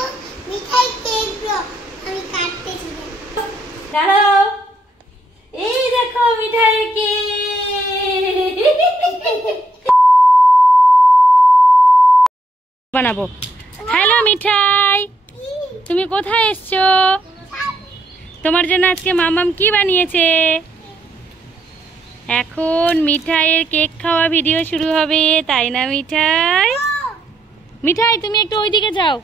দেখো মিঠাই কেক আমি কাটতেছি। দাঁড়াও, এই দেখো মিঠাই কেক বানাবো। হ্যালো মিঠাই, তুমি কোথায় এসছো? তোমার জন্য আজকে মামাম কি বানিয়েছে? এখন মিঠাইয়ের কেক খাওয়া ভিডিও শুরু হবে, তাই না মিঠাই? মিঠাই তুমি একটু ওইদিকে যাও।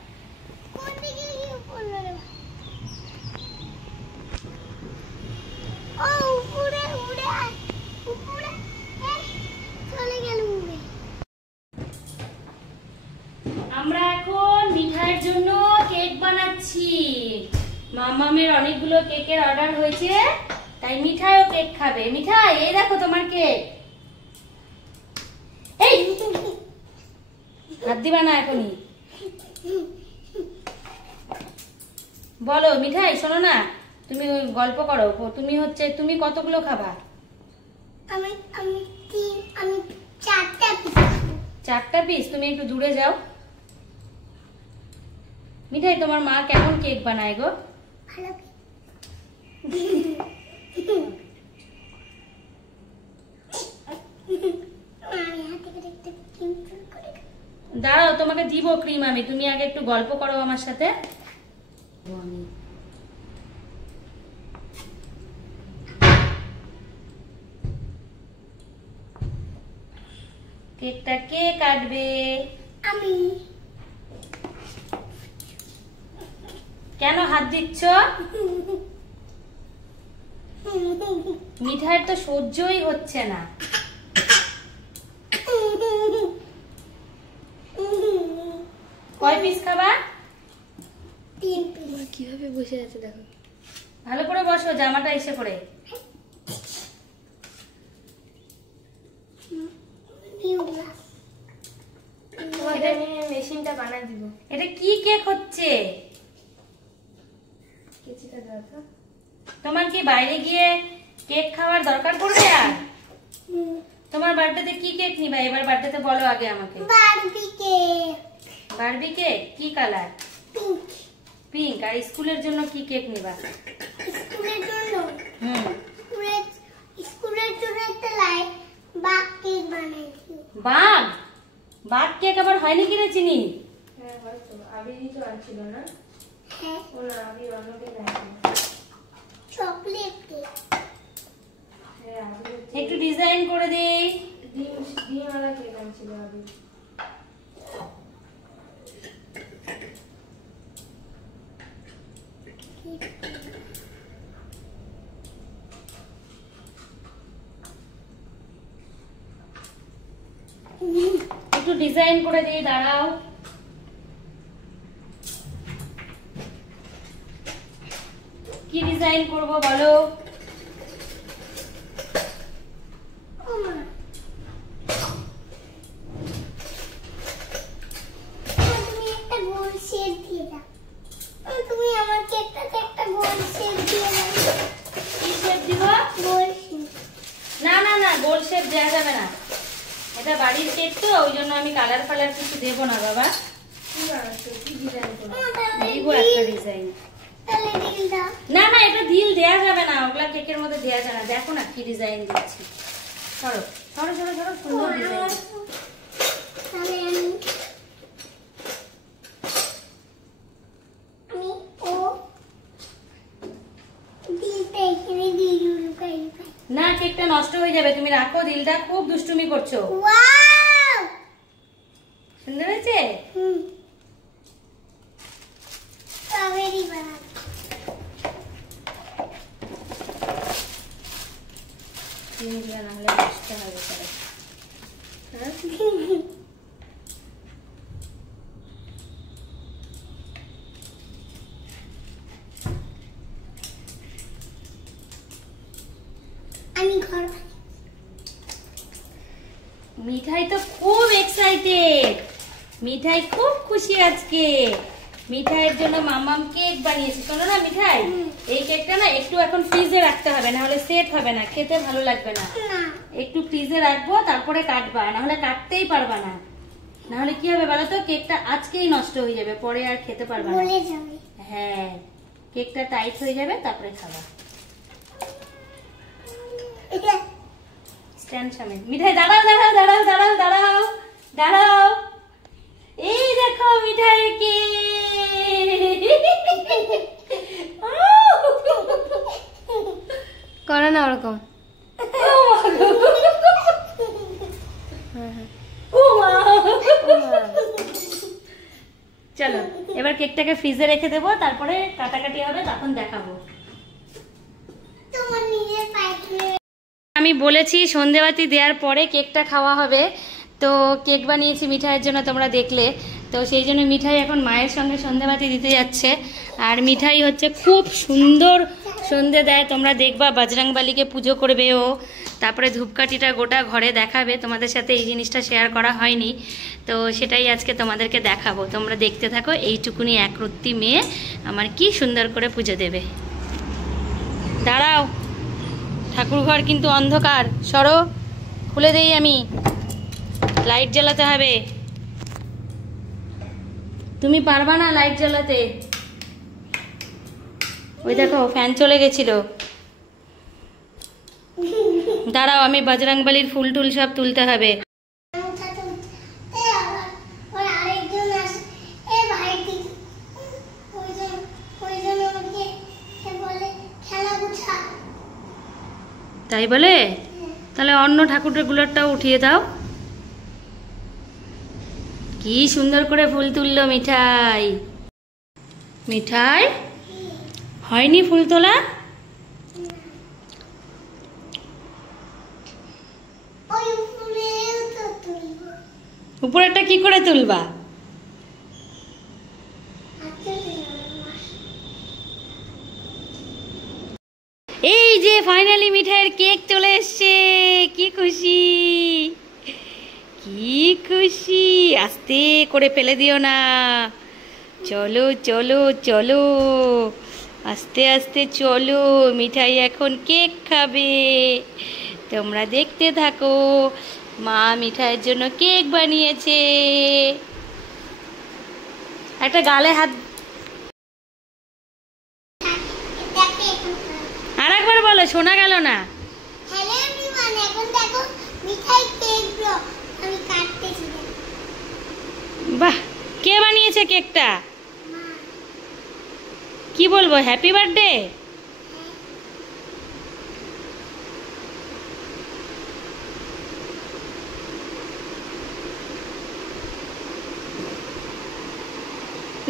আমরা এখন মিঠাইয়ের জন্য কেক বানাচ্ছি। মামামের অনেকগুলো কেকের অর্ডার হয়েছে, তাই মিঠাইও কেক খাবে। মিঠাই এই দেখো তোমার কেক। এই হাত দিবা না এখনই। বলো মিঠাই, শোনো না, তুমি গল্প করো। তুমি কতগুলো খাবা? আমি চারটা পিস। চারটা পিস? তুমি একটু দূরে যাও। মিঠাই তোমার মা কেমন কেক বানায় গো? ভালো। দাঁড়াও, তোমাকে দিব ক্রিম আমি। তুমি আগে একটু গল্প করো আমার সাথে। কেকটা কে কাটবে? আমি। কেন হাত দিচ্ছ? মিঠাইয়ের তো সহ্যই হচ্ছে না। কয় পিস খাবা? 3 পিস। কিভাবে বসে আছে দেখো। ভালো করে বসো, জামাটা এসে পড়ে। মেশিনটা বানাই দিব। এটা কি কেক হচ্ছে? কেচিটা দাও তো। তোমার কি বাইরে গিয়ে কেক খাওয়ার দরকার পড়বে? আর তোমার বার্থডেতে কি কেক নিবা এবার? বার্থডেতে বলো আগে আমাকে। Barbie cake. Barbie cake? কি কালার? পিঙ্ক। পিঙ্ক। আর স্কুলের জন্য কি কেক নিবা? স্কুলের জন্য হুম, স্কুলের জন্য একটা লাইট বাক কেক বানাইছি। বাঘ? বাঘ কেক আবার হয় নাকি রে চিনি? হ্যাঁ হয়তো, আবিরই তো আনছিল না? হ্যাঁ, ও না, আবির অন্য কেক আনছিল। Chocolate cake. হ্যাঁ আবির একটু ডিজাইন করে দেই। ডিমওয়ালা কেক আনছিল আবির। একটু ডিজাইন করে দিই, দাঁড়াও। কি ডিজাইন করব বলো? তুমি একটা গোল শেপ দিয়ে দাও। তুমি আমার কেকটাতে একটা গোল শেপ দিয়ে দাও। কি শেপ দিব? গোল শেপ। না না না, গোল শেপ দেওয়া যাবে না। এটা বাড়ির কেক তো, ওই জন্য আমি কালার ফালার কিছু দেবো না বাবা। কি বানাচ্ছো? কি ডিজাইন করবো? দিব একটা ডিজাইন। তাহলে দিল দাও। না না, এটা দিল দেয়া যাবে না, ওগুলা কেকের মধ্যে দেয়া যায় না। দেখো না কি ডিজাইন দিচ্ছি। সরো সরো সরো সরো, সুন্দর ডিজাইন। তাহলে আমি ও দিলটা এখানে দিয়ে লুকাই লুকাই। না, কেকটা নষ্ট হয়ে যাবে, তুমি রাখো দিলটা। খুব দুষ্টুমি করছো। ওয়াও, সুন্দর হয়েছে? স্ট্রবেরি বানাবো। চিনি দিলে না হলে নষ্ট হবে পরে। হ্যাঁ আমি ঘর মিঠাই তো খুব এক্সাইটেড। মিঠাই খুব খুশি আজকে। মিঠাইয়ের জন্য মামাম কেক বানিয়েছে। শোনো না মিঠাই, এই কেকটা না একটু এখন ফ্রিজে রাখতে হবে, না হলে সেট হবে না, খেতে ভালো লাগবে না। না। একটু ফ্রিজে রাখবো, তারপরে কাটবা, না হলে কাটতেই পারবা না। নাহলে কি হবে বলো তো, কেকটা আজকেই নষ্ট হয়ে যাবে, পরে আর খেতে পারবে না। বলে যাবে। হ্যাঁ, কেকটা টাইট হয়ে যাবে, তারপরে খাবা। স্ট্যান্ড সামনে। মিঠাই দাঁড়াও দাঁড়াও দাঁড়াও দাঁড়াও দাঁড়াও দাঁড়াও, এই দেখো মিঠাই করে না ওরকম। চলো এবার কেকটাকে ফ্রিজে রেখে দেবো, তারপরে কাটাকাটি হবে, তখন দেখাবো। তোমার নিজের পায়ে আমি বলেছি সন্ধেবাতি দেওয়ার পরে কেকটা খাওয়া হবে, তো কেক বানিয়েছি মিঠাইয়ের জন্য, তোমরা দেখলে তো। সেই জন্য মিঠাই এখন মায়ের সঙ্গে সন্ধেবাতি দিতে যাচ্ছে। আর মিঠাই হচ্ছে খুব সুন্দর সন্ধে দেয়, তোমরা দেখবা। বজরংবলীকে পুজো করবে ও, তারপরে ধূপকাঠিটা গোটা ঘরে দেখাবে। তোমাদের সাথে এই জিনিসটা শেয়ার করা হয়নি, তো সেটাই আজকে তোমাদেরকে দেখাবো। তোমরা দেখতে থাকো। এইটুকুনি একরত্তি মেয়ে আমার কি সুন্দর করে পুজো দেবে। দাঁড়াও, ঠাকুর ঘর কিন্তু অন্ধকার, সরো, খুলে দেই আমি। লাইট জ্বালাতে হবে, তুমি পারবা না লাইট জ্বালাতে। ওই দেখো ফ্যান চলে গেছিল। দাঁড়াও, আমি বজরংবলীর ফুল টুল সব তুলতে হবে। তাই বলে? তাহলে অন্য ঠাকুরগুলোরটাও উঠিয়ে দাও। কি সুন্দর করে ফুল তুললো মিঠাই। মিঠাই, হয়নি ফুল তোলা? উপরেরটা কি করে তুলবা? এই যে ফাইনালি মিঠাইয়ের কেক চলে এসছে, কি খুশি, কি খুশি। আস্তে করে ফেলে দিও না, চলো চলো চলো, আস্তে আস্তে চলো। মিঠাই এখন কেক খাবে, তোমরা দেখতে থাকো। মা মিঠাইয়ের জন্য কেক বানিয়েছে। একটা গালে হাত, আর একবার বলো, শোনা গেল না। হ্যালো এভরিওয়ান, এখন দেখো মিঠাই কেকগুলো আমি কাটতেছি। বাহ, কে বানিয়েছে কেকটা? কি বলবো, হ্যাপি বার্থডে।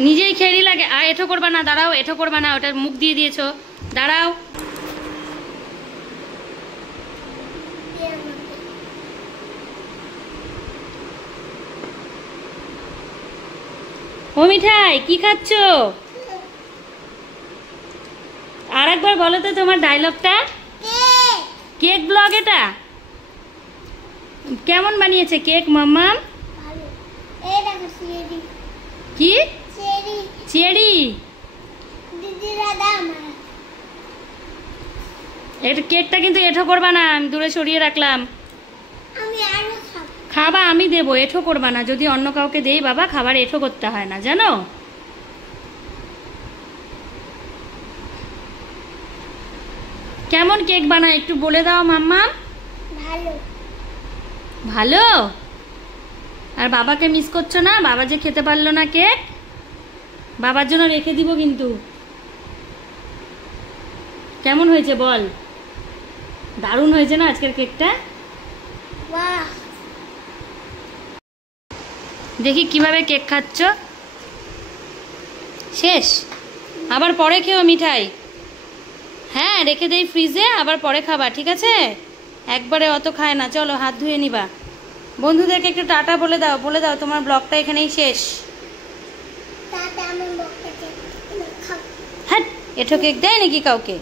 নিজেই খেয়ালি লাগে। আর এঠো করবা না, দাঁড়াও, এঠো করবা না, ওটার মুখ দিয়ে দিয়েছো, দাঁড়াও। ও মিঠাই, কি খাচ্ছ? আর একবার বলো তো তোমার ডায়লগটা। কেক ব্লগ এটা কেমন বানিয়েছে কেক মাম্মাম? এই দেখো চেরি। কি চেরি? চেরি? দিদি দাদা আমার। এটা কেকটা কিন্তু এঠো করবা না, আমি দূরে সরিয়ে রাখলাম। আমি আরো খাবো। খাবা আমি দেবো, এঠো করবা না। যদি অন্য কাউকে দেই বাবা, খাবার এঠো করতে হয় না, জানো? কেমন কেক বানায় একটু বলে দাও মাম্মাম। ভালো। ভালো? আর বাবাকে মিস করছো না? বাবা যে খেতে পারলো না কেক, বাবার জন্য রেখে দিব কিন্তু। কেমন হয়েছে বল? দারুণ হয়েছে না আজকের কেকটা? বাহ, দেখি কিভাবে কেক খাচ্ছ। শেষ? আবার পরে খেও মিঠাই। হ্যাঁ, রেখে দেই ফ্রিজে, আবার পরে খাবা, ঠিক আছে? একবারে অত খায় না। চলো হাত ধুয়ে নিবা। বন্ধুদেরকে একটু টাটা বলে দাও, বলে দাও তোমার ব্লগটা এখানেই শেষ। টাটা। আমি বকতে চাই। খাবো। হ্যাঁ, এঠো কেক দেয় নাকি কাউকে?